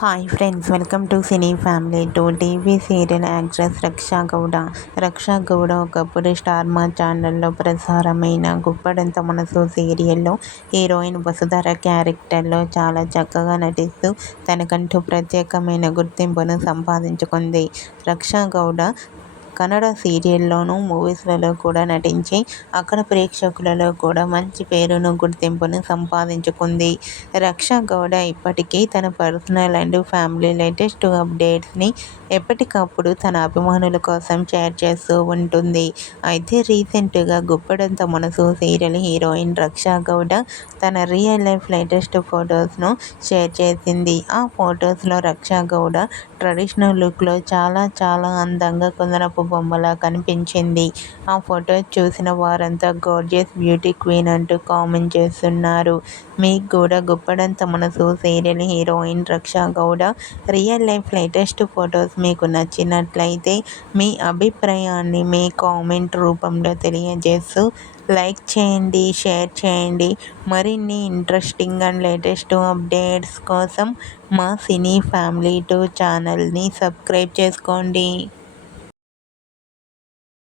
Hi friends, welcome to cine family. TV serial actress Raksha Gowda. Raksha Gowda ఒకప్పుడు star మా ఛానల్లో ప్రసారమైన గుప్పడంత మనసు సీరియల్లో హీరోయిన్ వసుధర క్యారెక్టర్లో చాలా చక్కగా నటిస్తూ తనకంటూ ప్రత్యేకమైన గుర్తింపును సంపాదించుకుంది. రక్షా గౌడ కన్నడ సీరియల్లోనూ, మూవీస్లలో కూడా నటించి అక్కడ ప్రేక్షకులలో కూడా మంచి పేరును, గుర్తింపును సంపాదించుకుంది. రక్షా గౌడ ఇప్పటికీ తన పర్సనల్ అండ్ ఫ్యామిలీ లేటెస్ట్ అప్డేట్స్ని ఎప్పటికప్పుడు తన అభిమానుల కోసం షేర్ చేస్తూ ఉంటుంది. అయితే రీసెంట్గా గుప్పడంత మనసు సీరియల్ హీరోయిన్ రక్షా గౌడ తన రియల్ లైఫ్ లేటెస్ట్ ఫొటోస్ను షేర్ చేసింది. ఆ ఫొటోస్లో రక్షా గౌడ ట్రెడిషనల్ లుక్లో చాలా అందంగా కుందనపు బొమ్మలా కనిపించింది. ఆ ఫొటోస్ చూసిన వారంతా గోర్జియస్ బ్యూటీ క్వీన్ అంటూ కామెంట్ చేస్తున్నారు. మీకు కూడా గుప్పడంత మనసు serial heroine Raksha Gowda real life latest photos మీకు నచ్చినట్లయితే మీ అభిప్రాయాన్ని మీ కామెంట్ రూపంలో తెలియజేస్తూ లైక్ చేయండి, షేర్ చేయండి. మరిన్ని ఇంట్రెస్టింగ్ అండ్ లేటెస్ట్ అప్డేట్స్ కోసం మా సినీ ఫ్యామిలీ 2 ఛానల్ని సబ్స్క్రైబ్ చేసుకోండి.